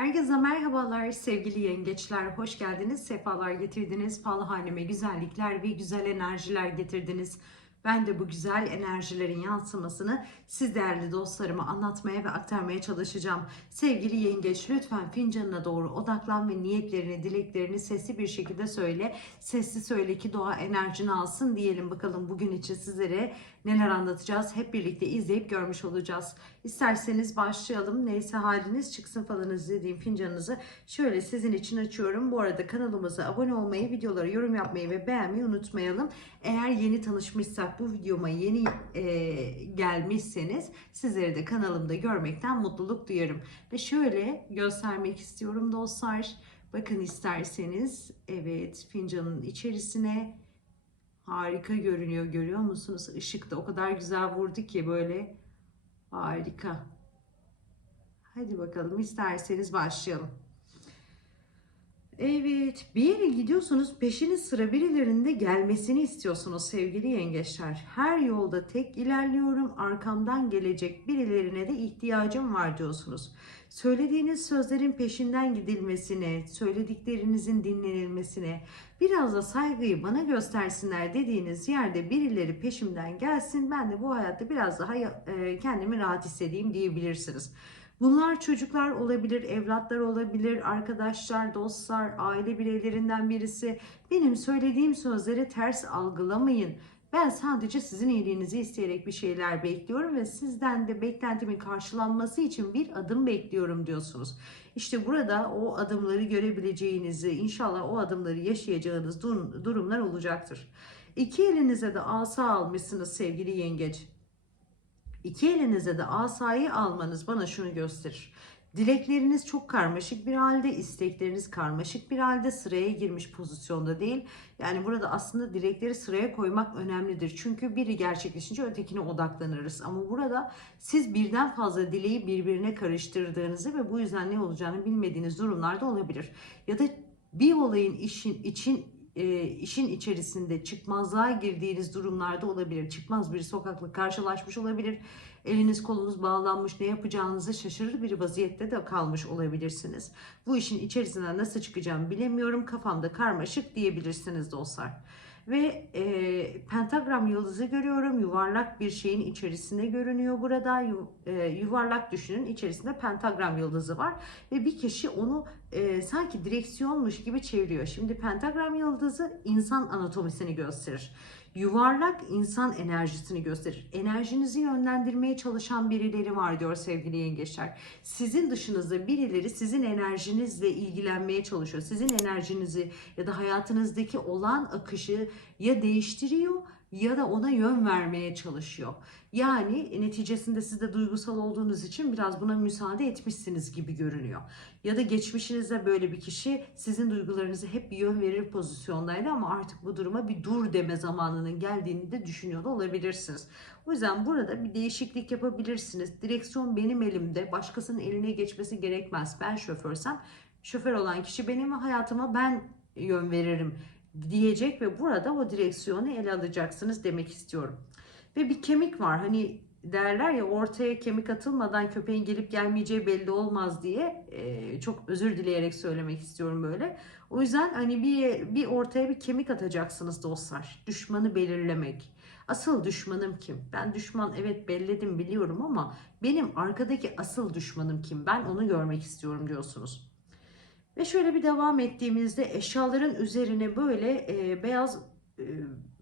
Herkese merhabalar sevgili yengeçler. Hoş geldiniz, sefalar getirdiniz. Fal haneme güzellikler ve güzel enerjiler getirdiniz. Ben de bu güzel enerjilerin yansımasını siz değerli dostlarıma anlatmaya ve aktarmaya çalışacağım. Sevgili yengeç lütfen fincanına doğru odaklan ve niyetlerini, dileklerini sesli bir şekilde söyle. Sesli söyle ki doğa enerjini alsın diyelim bakalım bugün için sizlere neler anlatacağız. Hep birlikte izleyip görmüş olacağız. İsterseniz başlayalım. Neyse haliniz çıksın falanız dediğim fincanınızı şöyle sizin için açıyorum. Bu arada kanalımıza abone olmayı, videolara yorum yapmayı ve beğenmeyi unutmayalım. Eğer yeni tanışmışsak bu videoma yeni e, gelmişseniz sizleri de kanalımda görmekten mutluluk duyarım. Ve şöyle göstermek istiyorum dostlar. Bakın isterseniz evet fincanın içerisine harika görünüyor görüyor musunuz? Işık da o kadar güzel vurdu ki böyle harika. Hadi bakalım isterseniz başlayalım. Evet, bir yere gidiyorsunuz, peşiniz sıra birilerinde gelmesini istiyorsunuz sevgili yengeçler. Her yolda tek ilerliyorum, arkamdan gelecek birilerine de ihtiyacım var diyorsunuz. Söylediğiniz sözlerin peşinden gidilmesine, söylediklerinizin dinlenilmesine, biraz da saygıyı bana göstersinler dediğiniz yerde birileri peşimden gelsin, ben de bu hayatta biraz daha e, kendimi rahat hissedeyim diyebilirsiniz. Bunlar çocuklar olabilir, evlatlar olabilir, arkadaşlar, dostlar, aile bireylerinden birisi. Benim söylediğim sözleri ters algılamayın. Ben sadece sizin iyiliğinizi isteyerek bir şeyler bekliyorum ve sizden de beklentimin karşılanması için bir adım bekliyorum diyorsunuz. İşte burada o adımları görebileceğinizi, inşallah o adımları yaşayacağınız durumlar olacaktır. İki elinize de asa almışsınız sevgili yengeç. İki elinize de asayı almanız bana şunu gösterir. Dilekleriniz çok karmaşık bir halde, istekleriniz karmaşık bir halde sıraya girmiş pozisyonda değil. Yani burada aslında dilekleri sıraya koymak önemlidir. Çünkü biri gerçekleşince ötekine odaklanırız. Ama burada siz birden fazla dileği birbirine karıştırdığınızı ve bu yüzden ne olacağını bilmediğiniz durumlarda olabilir. Ya da bir olayın işin için e, işin içerisinde çıkmazlığa girdiğiniz durumlarda olabilir. Çıkmaz bir sokakla karşılaşmış olabilir. Eliniz kolunuz bağlanmış ne yapacağınızı şaşırır bir vaziyette de kalmış olabilirsiniz. Bu işin içerisinden nasıl çıkacağım bilemiyorum. Kafamda karmaşık diyebilirsiniz dostlar ve e, pentagram yıldızı görüyorum. Yuvarlak bir şeyin içerisinde görünüyor burada. E, yuvarlak düşünün içerisinde pentagram yıldızı var ve bir kişi onu e, sanki direksiyonmuş gibi çeviriyor. Şimdi pentagram yıldızı insan anatomisini gösterir. Yuvarlak insan enerjisini gösterir. Enerjinizi yönlendirmeye çalışan birileri var diyor sevgili yengeçler. Sizin dışınızda birileri sizin enerjinizle ilgilenmeye çalışıyor. Sizin enerjinizi ya da hayatınızdaki olan akışı ya değiştiriyor ya da ona yön vermeye çalışıyor. Yani neticesinde siz de duygusal olduğunuz için biraz buna müsaade etmişsiniz gibi görünüyor. Ya da geçmişinizde böyle bir kişi sizin duygularınızı hep yön verir pozisyondaydı ama artık bu duruma bir dur deme zamanının geldiğini de düşünüyor da olabilirsiniz. O yüzden burada bir değişiklik yapabilirsiniz. Direksiyon benim elimde. Başkasının eline geçmesi gerekmez. Ben şoförsem şoför olan kişi benim hayatıma ben yön veririm diyecek ve burada o direksiyonu ele alacaksınız demek istiyorum. Ve bir kemik var. Hani derler ya ortaya kemik atılmadan köpeğin gelip gelmeyeceği belli olmaz diye e, çok özür dileyerek söylemek istiyorum böyle. O yüzden hani bir bir ortaya bir kemik atacaksınız dostlar. Düşmanı belirlemek. Asıl düşmanım kim? Ben düşman evet belledim biliyorum ama benim arkadaki asıl düşmanım kim? Ben onu görmek istiyorum diyorsunuz. Ve şöyle bir devam ettiğimizde eşyaların üzerine böyle e, beyaz e,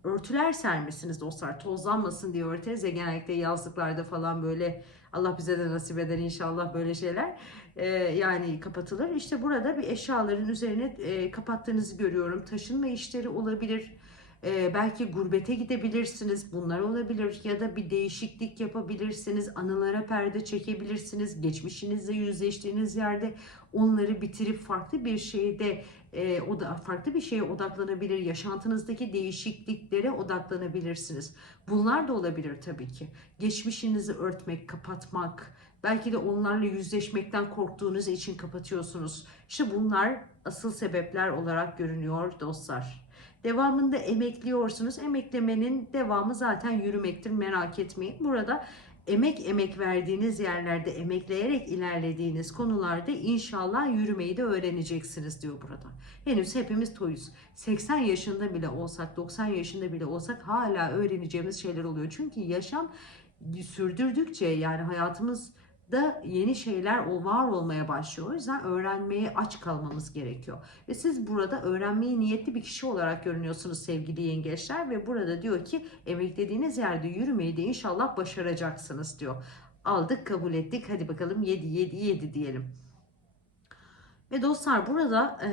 örtüler sermişsiniz dostlar. Tozlanmasın diye örteriz genellikle yazlıklarda falan böyle Allah bize de nasip eder inşallah böyle şeyler. E, yani kapatılır. İşte burada bir eşyaların üzerine e, kapattığınızı görüyorum. Taşınma işleri olabilir ee, belki gurbete gidebilirsiniz. Bunlar olabilir ya da bir değişiklik yapabilirsiniz. Anılara perde çekebilirsiniz. Geçmişinizle yüzleştiğiniz yerde onları bitirip farklı bir şeyde e, o da farklı bir şeye odaklanabilir. Yaşantınızdaki değişikliklere odaklanabilirsiniz. Bunlar da olabilir tabii ki. Geçmişinizi örtmek, kapatmak, belki de onlarla yüzleşmekten korktuğunuz için kapatıyorsunuz. İşte bunlar asıl sebepler olarak görünüyor dostlar. Devamında emekliyorsunuz. Emeklemenin devamı zaten yürümektir merak etmeyin. Burada emek emek verdiğiniz yerlerde, emekleyerek ilerlediğiniz konularda inşallah yürümeyi de öğreneceksiniz diyor burada. Henüz hepimiz toyuz. 80 yaşında bile olsak, 90 yaşında bile olsak hala öğreneceğimiz şeyler oluyor. Çünkü yaşam sürdürdükçe yani hayatımız da yeni şeyler o var olmaya başlıyor. O yüzden öğrenmeye aç kalmamız gerekiyor. Ve siz burada öğrenmeyi niyetli bir kişi olarak görünüyorsunuz sevgili yengeçler ve burada diyor ki emeklediğiniz yerde yürümeyi de inşallah başaracaksınız diyor. Aldık kabul ettik hadi bakalım 7 7 7 diyelim. Ve dostlar burada e,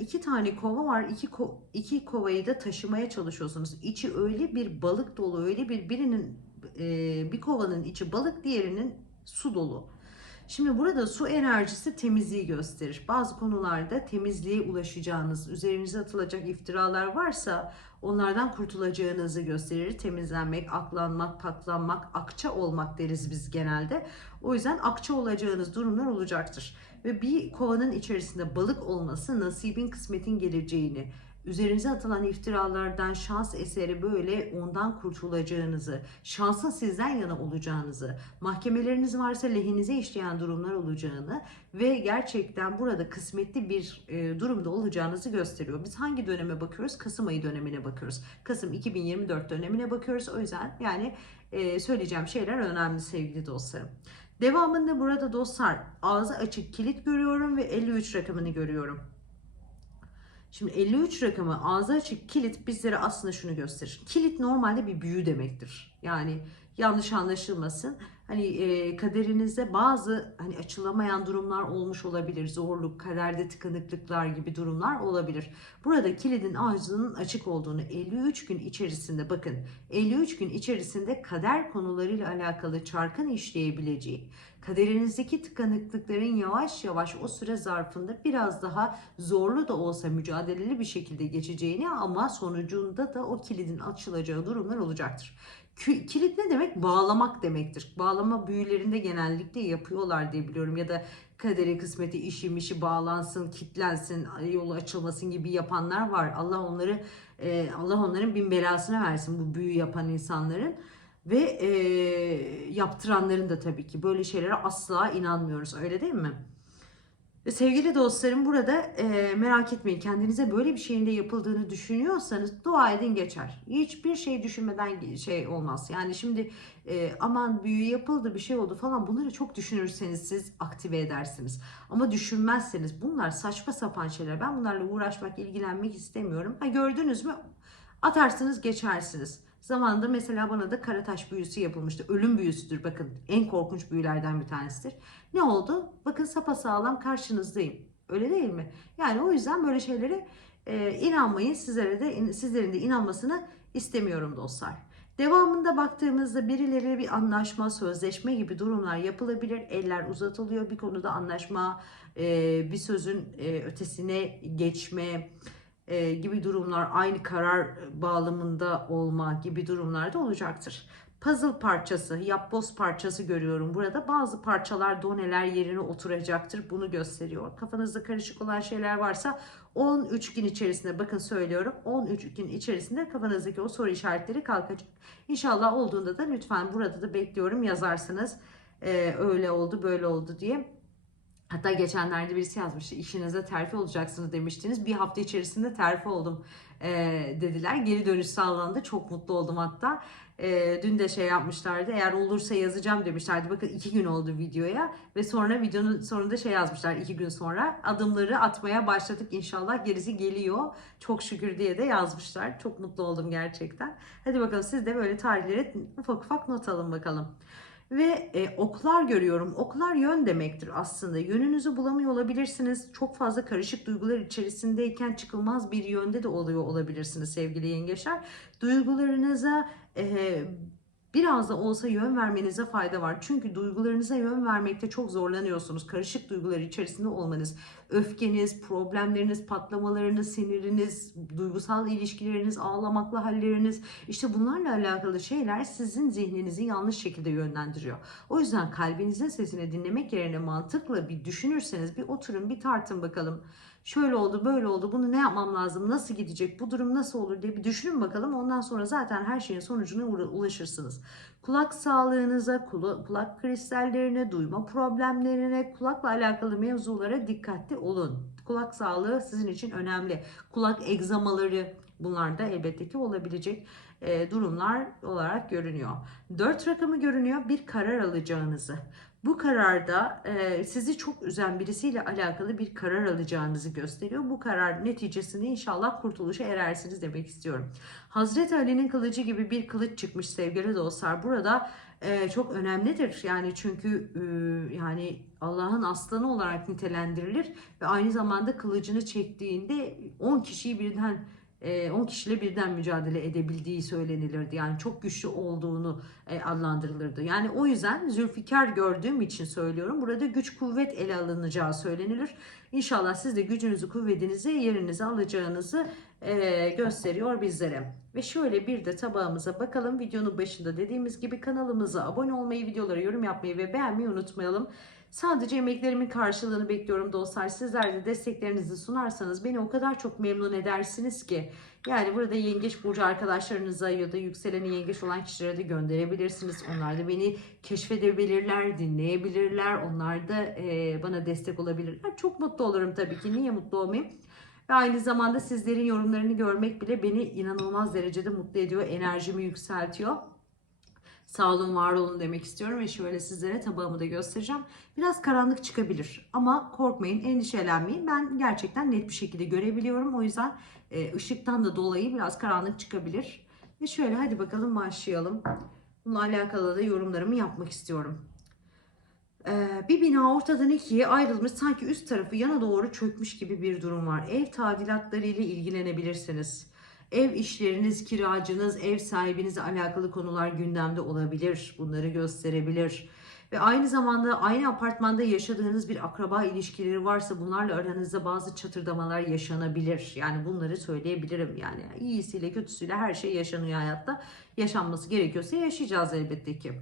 iki tane kova var. İki, ko- iki kovayı da taşımaya çalışıyorsunuz. İçi öyle bir balık dolu, öyle bir birinin e, bir kovanın içi balık, diğerinin su dolu. Şimdi burada su enerjisi temizliği gösterir. Bazı konularda temizliğe ulaşacağınız, üzerinize atılacak iftiralar varsa onlardan kurtulacağınızı gösterir. Temizlenmek, aklanmak, paklanmak, akça olmak deriz biz genelde. O yüzden akça olacağınız durumlar olacaktır. Ve bir kovanın içerisinde balık olması nasibin kısmetin geleceğini, üzerinize atılan iftiralardan şans eseri böyle ondan kurtulacağınızı, şansın sizden yana olacağınızı, mahkemeleriniz varsa lehinize işleyen durumlar olacağını ve gerçekten burada kısmetli bir e, durumda olacağınızı gösteriyor. Biz hangi döneme bakıyoruz? Kasım ayı dönemine bakıyoruz. Kasım 2024 dönemine bakıyoruz. O yüzden yani e, söyleyeceğim şeyler önemli sevgili dostlarım. Devamında burada dostlar ağzı açık kilit görüyorum ve 53 rakamını görüyorum. Şimdi 53 rakamı ağzı açık kilit bizlere aslında şunu gösterir. Kilit normalde bir büyü demektir. Yani yanlış anlaşılmasın. Hani e, kaderinizde bazı hani açılamayan durumlar olmuş olabilir. Zorluk, kaderde tıkanıklıklar gibi durumlar olabilir. Burada kilidin ağzının açık olduğunu 53 gün içerisinde bakın 53 gün içerisinde kader konularıyla alakalı çarkın işleyebileceği, kaderinizdeki tıkanıklıkların yavaş yavaş o süre zarfında biraz daha zorlu da olsa mücadeleli bir şekilde geçeceğini ama sonucunda da o kilidin açılacağı durumlar olacaktır. Kilit ne demek? Bağlamak demektir. Bağlama büyülerinde genellikle yapıyorlar diye biliyorum ya da kaderi kısmeti işi mişi bağlansın, kitlensin, yolu açılmasın gibi yapanlar var. Allah onları e, Allah onların bin belasını versin bu büyü yapan insanların ve e, yaptıranların da tabii ki böyle şeylere asla inanmıyoruz öyle değil mi? Sevgili dostlarım burada e, merak etmeyin kendinize böyle bir şeyin de yapıldığını düşünüyorsanız dua edin geçer. Hiçbir şey düşünmeden şey olmaz. Yani şimdi e, aman büyü yapıldı bir şey oldu falan bunları çok düşünürseniz siz aktive edersiniz. Ama düşünmezseniz bunlar saçma sapan şeyler. Ben bunlarla uğraşmak, ilgilenmek istemiyorum. Ha gördünüz mü? Atarsınız geçersiniz. Zamanında mesela bana da karataş büyüsü yapılmıştı. Ölüm büyüsüdür bakın. En korkunç büyülerden bir tanesidir. Ne oldu? Bakın sapasağlam karşınızdayım. Öyle değil mi? Yani o yüzden böyle şeylere e, inanmayın. Sizlere de sizlerin de inanmasını istemiyorum dostlar. Devamında baktığımızda birileri bir anlaşma, sözleşme gibi durumlar yapılabilir. Eller uzatılıyor bir konuda anlaşma, e, bir sözün e, ötesine geçme e, gibi durumlar, aynı karar bağlamında olma gibi durumlarda olacaktır. Puzzle parçası, yapboz parçası görüyorum burada. Bazı parçalar, doneler yerine oturacaktır. Bunu gösteriyor. Kafanızda karışık olan şeyler varsa 13 gün içerisinde bakın söylüyorum 13 gün içerisinde kafanızdaki o soru işaretleri kalkacak. İnşallah olduğunda da lütfen burada da bekliyorum yazarsınız. Ee, öyle oldu böyle oldu diye. Hatta geçenlerde birisi yazmıştı işinize terfi olacaksınız demiştiniz. Bir hafta içerisinde terfi oldum e, dediler. Geri dönüş sağlandı. Çok mutlu oldum hatta. E, dün de şey yapmışlardı. Eğer olursa yazacağım demişlerdi. Bakın iki gün oldu videoya. Ve sonra videonun sonunda şey yazmışlar iki gün sonra. Adımları atmaya başladık inşallah. Gerisi geliyor. Çok şükür diye de yazmışlar. Çok mutlu oldum gerçekten. Hadi bakalım siz de böyle tarihleri ufak ufak not alın bakalım ve e, oklar görüyorum. Oklar yön demektir aslında. Yönünüzü bulamıyor olabilirsiniz. Çok fazla karışık duygular içerisindeyken çıkılmaz bir yönde de oluyor olabilirsiniz sevgili yengeçler. Duygularınıza e, biraz da olsa yön vermenize fayda var. Çünkü duygularınıza yön vermekte çok zorlanıyorsunuz. Karışık duygular içerisinde olmanız, öfkeniz, problemleriniz, patlamalarınız, siniriniz, duygusal ilişkileriniz, ağlamaklı halleriniz, işte bunlarla alakalı şeyler sizin zihninizi yanlış şekilde yönlendiriyor. O yüzden kalbinizin sesini dinlemek yerine mantıkla bir düşünürseniz bir oturun, bir tartın bakalım şöyle oldu böyle oldu bunu ne yapmam lazım nasıl gidecek bu durum nasıl olur diye bir düşünün bakalım ondan sonra zaten her şeyin sonucuna ulaşırsınız. Kulak sağlığınıza, kula- kulak kristallerine, duyma problemlerine, kulakla alakalı mevzulara dikkatli olun. Kulak sağlığı sizin için önemli. Kulak egzamaları bunlar da elbette ki olabilecek durumlar olarak görünüyor. 4 rakamı görünüyor bir karar alacağınızı. Bu kararda e, sizi çok üzen birisiyle alakalı bir karar alacağınızı gösteriyor. Bu karar neticesinde inşallah kurtuluşa erersiniz demek istiyorum. Hazreti Ali'nin kılıcı gibi bir kılıç çıkmış sevgili dostlar. Burada e, çok önemlidir. Yani çünkü e, yani Allah'ın aslanı olarak nitelendirilir ve aynı zamanda kılıcını çektiğinde 10 kişiyi birden 10 kişiyle birden mücadele edebildiği söylenilirdi. Yani çok güçlü olduğunu e, adlandırılırdı. Yani o yüzden Zülfikar gördüğüm için söylüyorum. Burada güç kuvvet ele alınacağı söylenilir. İnşallah siz de gücünüzü kuvvetinizi yerinize alacağınızı e, gösteriyor bizlere. Ve şöyle bir de tabağımıza bakalım. Videonun başında dediğimiz gibi kanalımıza abone olmayı, videolara yorum yapmayı ve beğenmeyi unutmayalım. Sadece emeklerimin karşılığını bekliyorum dostlar. Sizler de desteklerinizi sunarsanız beni o kadar çok memnun edersiniz ki. Yani burada yengeç burcu arkadaşlarınıza ya da yükseleni yengeç olan kişilere de gönderebilirsiniz. Onlar da beni keşfedebilirler, dinleyebilirler. Onlar da e, bana destek olabilirler. Çok mutlu olurum tabii ki. Niye mutlu olmayayım? Ve aynı zamanda sizlerin yorumlarını görmek bile beni inanılmaz derecede mutlu ediyor. Enerjimi yükseltiyor. Sağ olun, var olun demek istiyorum ve şöyle sizlere tabağımı da göstereceğim. Biraz karanlık çıkabilir ama korkmayın, endişelenmeyin. Ben gerçekten net bir şekilde görebiliyorum. O yüzden e, ışıktan da dolayı biraz karanlık çıkabilir. Ve şöyle hadi bakalım başlayalım. Bununla alakalı da yorumlarımı yapmak istiyorum. Ee, bir bina ortadan ikiye ayrılmış sanki üst tarafı yana doğru çökmüş gibi bir durum var. Ev tadilatları ile ilgilenebilirsiniz. Ev işleriniz, kiracınız, ev sahibinizle alakalı konular gündemde olabilir. Bunları gösterebilir. Ve aynı zamanda aynı apartmanda yaşadığınız bir akraba ilişkileri varsa bunlarla aranızda bazı çatırdamalar yaşanabilir. Yani bunları söyleyebilirim. Yani iyisiyle kötüsüyle her şey yaşanıyor hayatta. Yaşanması gerekiyorsa yaşayacağız elbette ki.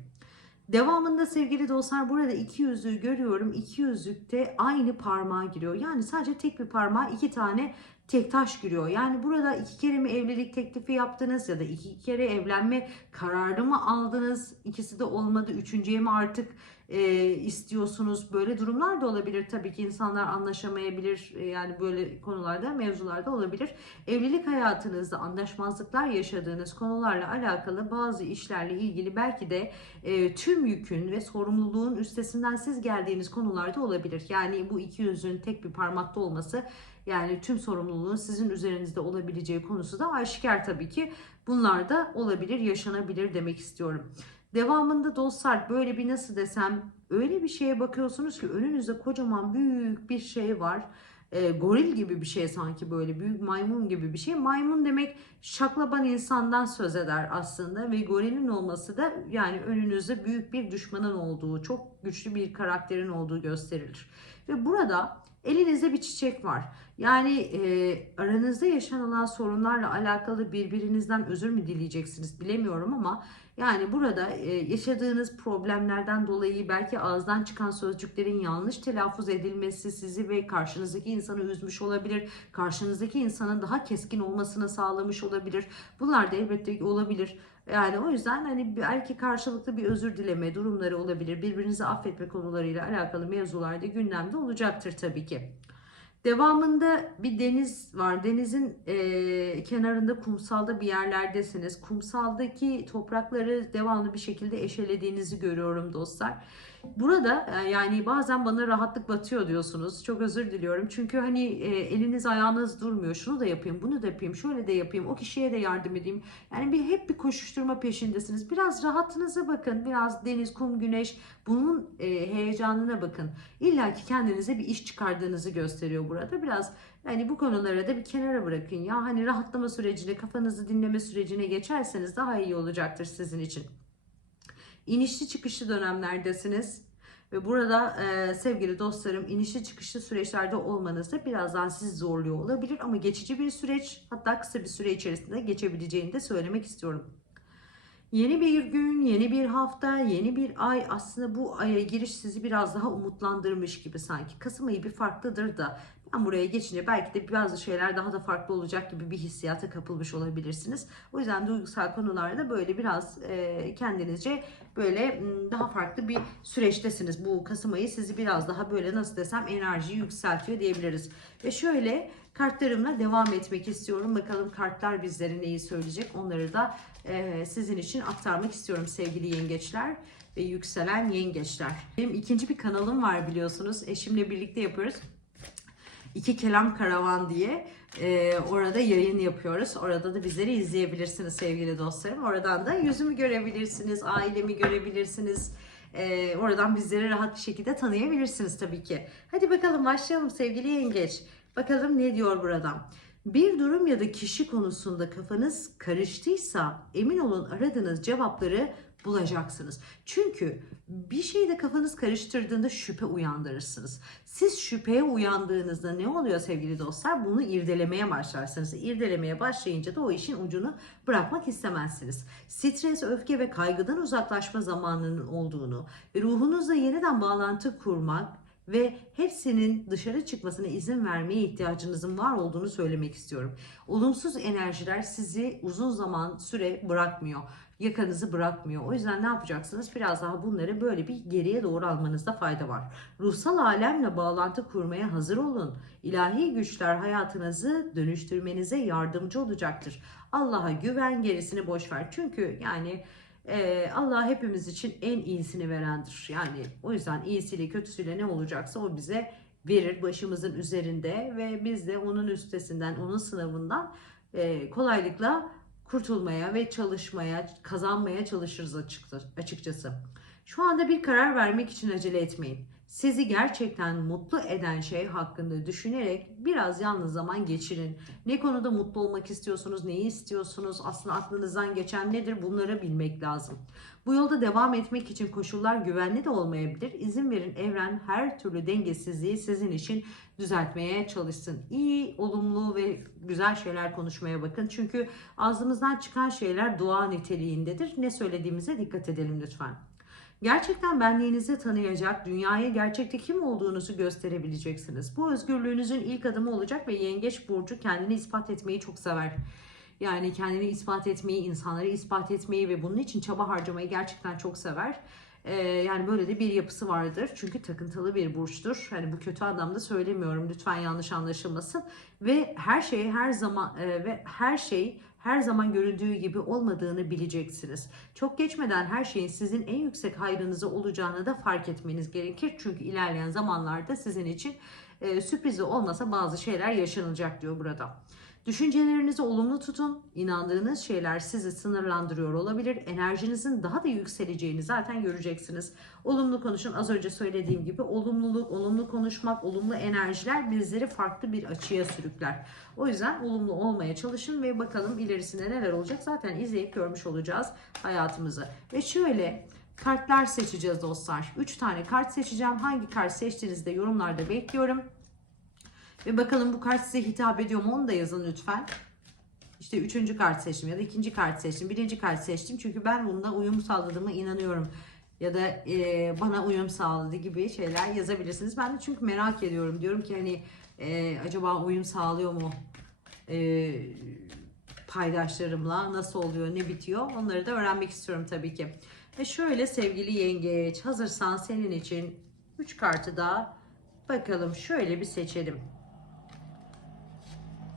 Devamında sevgili dostlar burada iki yüzüğü görüyorum. İki yüzükte aynı parmağa giriyor. Yani sadece tek bir parmağa iki tane tek taş giriyor. Yani burada iki kere mi evlilik teklifi yaptınız ya da iki kere evlenme kararı mı aldınız? İkisi de olmadı. Üçüncüye mi artık e, istiyorsunuz? Böyle durumlar da olabilir. Tabii ki insanlar anlaşamayabilir. E, yani böyle konularda, mevzularda olabilir. Evlilik hayatınızda anlaşmazlıklar yaşadığınız konularla alakalı bazı işlerle ilgili belki de e, tüm yükün ve sorumluluğun üstesinden siz geldiğiniz konularda olabilir. Yani bu iki yüzün tek bir parmakta olması yani tüm sorumluluğun sizin üzerinizde olabileceği konusu da aşikar tabii ki. Bunlar da olabilir, yaşanabilir demek istiyorum. Devamında dostlar böyle bir nasıl desem öyle bir şeye bakıyorsunuz ki önünüzde kocaman büyük bir şey var. E, goril gibi bir şey sanki böyle büyük maymun gibi bir şey. Maymun demek şaklaban insandan söz eder aslında ve gorilin olması da yani önünüzde büyük bir düşmanın olduğu, çok güçlü bir karakterin olduğu gösterilir. Ve burada elinizde bir çiçek var. Yani e, aranızda yaşanılan sorunlarla alakalı birbirinizden özür mü dileyeceksiniz bilemiyorum ama yani burada e, yaşadığınız problemlerden dolayı belki ağızdan çıkan sözcüklerin yanlış telaffuz edilmesi sizi ve karşınızdaki insanı üzmüş olabilir. Karşınızdaki insanın daha keskin olmasını sağlamış olabilir. Bunlar da elbette olabilir. Yani o yüzden hani belki karşılıklı bir özür dileme durumları olabilir. Birbirinizi affetme konularıyla alakalı mevzularda gündemde olacaktır tabii ki. Devamında bir deniz var. Denizin e, kenarında kumsalda bir yerlerdesiniz. Kumsaldaki toprakları devamlı bir şekilde eşelediğinizi görüyorum dostlar. Burada e, yani bazen bana rahatlık batıyor diyorsunuz. Çok özür diliyorum. Çünkü hani e, eliniz ayağınız durmuyor. Şunu da yapayım, bunu da yapayım, şöyle de yapayım, o kişiye de yardım edeyim. Yani bir hep bir koşuşturma peşindesiniz. Biraz rahatınıza bakın. Biraz deniz, kum, güneş bunun e, heyecanına bakın. İlla ki kendinize bir iş çıkardığınızı gösteriyor burada. Biraz yani bu konulara da bir kenara bırakın ya. Hani rahatlama sürecine, kafanızı dinleme sürecine geçerseniz daha iyi olacaktır sizin için. İnişli çıkışlı dönemlerdesiniz. Ve burada e, sevgili dostlarım inişli çıkışlı süreçlerde olmanız da birazdan sizi zorluyor olabilir. Ama geçici bir süreç hatta kısa bir süre içerisinde geçebileceğini de söylemek istiyorum. Yeni bir gün, yeni bir hafta, yeni bir ay aslında bu aya giriş sizi biraz daha umutlandırmış gibi sanki. Kasım ayı bir farklıdır da ben buraya geçince belki de bazı şeyler daha da farklı olacak gibi bir hissiyata kapılmış olabilirsiniz. O yüzden duygusal konularda böyle biraz e, kendinizce böyle daha farklı bir süreçtesiniz. Bu Kasım ayı sizi biraz daha böyle nasıl desem enerjiyi yükseltiyor diyebiliriz. Ve şöyle kartlarımla devam etmek istiyorum. Bakalım kartlar bizlere neyi söyleyecek onları da e, sizin için aktarmak istiyorum sevgili yengeçler ve yükselen yengeçler. Benim ikinci bir kanalım var biliyorsunuz. Eşimle birlikte yapıyoruz. İki Kelam Karavan diye e, orada yayın yapıyoruz. Orada da bizleri izleyebilirsiniz sevgili dostlarım. Oradan da yüzümü görebilirsiniz, ailemi görebilirsiniz. E, oradan bizleri rahat bir şekilde tanıyabilirsiniz tabii ki. Hadi bakalım başlayalım sevgili yengeç. Bakalım ne diyor buradan. Bir durum ya da kişi konusunda kafanız karıştıysa emin olun aradığınız cevapları bulacaksınız. Çünkü bir şeyde kafanız karıştırdığında şüphe uyandırırsınız. Siz şüpheye uyandığınızda ne oluyor sevgili dostlar? Bunu irdelemeye başlarsınız. İrdelemeye başlayınca da o işin ucunu bırakmak istemezsiniz. Stres, öfke ve kaygıdan uzaklaşma zamanının olduğunu ruhunuzla yeniden bağlantı kurmak ve hepsinin dışarı çıkmasına izin vermeye ihtiyacınızın var olduğunu söylemek istiyorum. Olumsuz enerjiler sizi uzun zaman süre bırakmıyor. Yakanızı bırakmıyor. O yüzden ne yapacaksınız? Biraz daha bunları böyle bir geriye doğru almanızda fayda var. Ruhsal alemle bağlantı kurmaya hazır olun. İlahi güçler hayatınızı dönüştürmenize yardımcı olacaktır. Allah'a güven gerisini boş ver. Çünkü yani ee, Allah hepimiz için en iyisini verendir. Yani o yüzden iyisiyle kötüsüyle ne olacaksa o bize verir başımızın üzerinde ve biz de onun üstesinden, onun sınavından e, kolaylıkla kurtulmaya ve çalışmaya, kazanmaya çalışırız açıkçası. Şu anda bir karar vermek için acele etmeyin. Sizi gerçekten mutlu eden şey hakkında düşünerek biraz yalnız zaman geçirin. Ne konuda mutlu olmak istiyorsunuz, neyi istiyorsunuz, aslında aklınızdan geçen nedir bunları bilmek lazım. Bu yolda devam etmek için koşullar güvenli de olmayabilir. İzin verin evren her türlü dengesizliği sizin için düzeltmeye çalışsın. İyi, olumlu ve güzel şeyler konuşmaya bakın. Çünkü ağzımızdan çıkan şeyler dua niteliğindedir. Ne söylediğimize dikkat edelim lütfen. Gerçekten benliğinizi tanıyacak, dünyaya gerçekte kim olduğunuzu gösterebileceksiniz. Bu özgürlüğünüzün ilk adımı olacak ve Yengeç Burcu kendini ispat etmeyi çok sever. Yani kendini ispat etmeyi, insanları ispat etmeyi ve bunun için çaba harcamayı gerçekten çok sever. Ee, yani böyle de bir yapısı vardır. Çünkü takıntılı bir burçtur. Hani bu kötü anlamda söylemiyorum. Lütfen yanlış anlaşılmasın. Ve her şey her zaman e, ve her şey her zaman göründüğü gibi olmadığını bileceksiniz. Çok geçmeden her şeyin sizin en yüksek hayrınıza olacağını da fark etmeniz gerekir. Çünkü ilerleyen zamanlarda sizin için e, sürprizi olmasa bazı şeyler yaşanacak diyor burada. Düşüncelerinizi olumlu tutun. İnandığınız şeyler sizi sınırlandırıyor olabilir. Enerjinizin daha da yükseleceğini zaten göreceksiniz. Olumlu konuşun. Az önce söylediğim gibi olumluluk, olumlu konuşmak, olumlu enerjiler bizleri farklı bir açıya sürükler. O yüzden olumlu olmaya çalışın ve bakalım ilerisinde neler olacak. Zaten izleyip görmüş olacağız hayatımızı. Ve şöyle kartlar seçeceğiz dostlar. 3 tane kart seçeceğim. Hangi kart seçtiğinizde yorumlarda bekliyorum. Ve bakalım bu kart size hitap ediyor mu onu da yazın lütfen. İşte üçüncü kart seçtim ya da ikinci kart seçtim. Birinci kart seçtim çünkü ben bunda uyum sağladığıma inanıyorum. Ya da e, bana uyum sağladı gibi şeyler yazabilirsiniz. Ben de çünkü merak ediyorum. Diyorum ki hani e, acaba uyum sağlıyor mu? E, paydaşlarımla nasıl oluyor, ne bitiyor? Onları da öğrenmek istiyorum tabii ki. Ve şöyle sevgili yengeç hazırsan senin için 3 kartı da bakalım şöyle bir seçelim.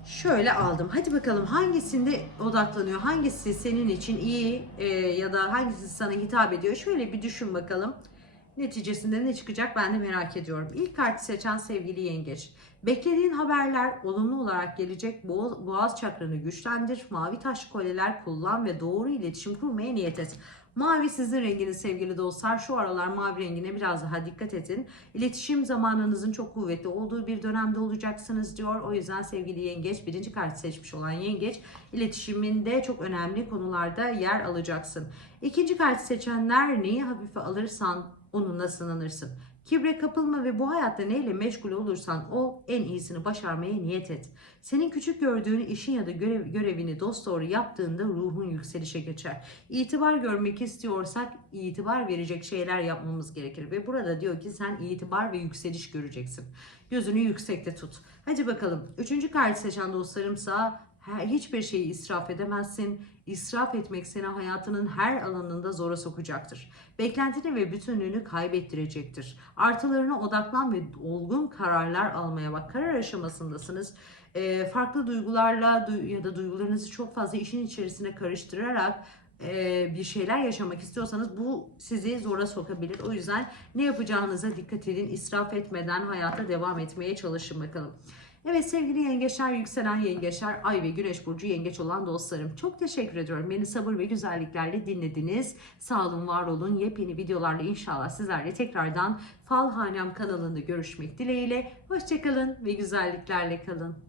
Şöyle aldım. Hadi bakalım hangisinde odaklanıyor? Hangisi senin için iyi e, ya da hangisi sana hitap ediyor? Şöyle bir düşün bakalım. Neticesinde ne çıkacak ben de merak ediyorum. İlk kartı seçen sevgili yengeç. Beklediğin haberler olumlu olarak gelecek. Boğaz çakranı güçlendir. Mavi taş kolyeler kullan ve doğru iletişim kurmaya niyet et. Mavi sizin renginiz sevgili dostlar. Şu aralar mavi rengine biraz daha dikkat edin. İletişim zamanınızın çok kuvvetli olduğu bir dönemde olacaksınız diyor. O yüzden sevgili yengeç birinci kartı seçmiş olan yengeç iletişiminde çok önemli konularda yer alacaksın. İkinci kartı seçenler neyi hafife alırsan onunla sınanırsın. Kibre kapılma ve bu hayatta neyle meşgul olursan ol en iyisini başarmaya niyet et. Senin küçük gördüğün işin ya da görev, görevini dosdoğru yaptığında ruhun yükselişe geçer. İtibar görmek istiyorsak itibar verecek şeyler yapmamız gerekir. Ve burada diyor ki sen itibar ve yükseliş göreceksin. Gözünü yüksekte tut. Hadi bakalım. Üçüncü kart seçen dostlarımsa her, hiçbir şeyi israf edemezsin. İsraf etmek seni hayatının her alanında zora sokacaktır. Beklentini ve bütünlüğünü kaybettirecektir. Artılarına odaklan ve olgun kararlar almaya bak. Karar aşamasındasınız. Ee, farklı duygularla du- ya da duygularınızı çok fazla işin içerisine karıştırarak e, bir şeyler yaşamak istiyorsanız bu sizi zora sokabilir. O yüzden ne yapacağınıza dikkat edin. İsraf etmeden hayata devam etmeye çalışın bakalım. Evet sevgili yengeçler, yükselen yengeçler, ay ve güneş burcu yengeç olan dostlarım. Çok teşekkür ediyorum. Beni sabır ve güzelliklerle dinlediniz. Sağ olun, var olun. Yepyeni videolarla inşallah sizlerle tekrardan Fal Hanem kanalında görüşmek dileğiyle. Hoşçakalın ve güzelliklerle kalın.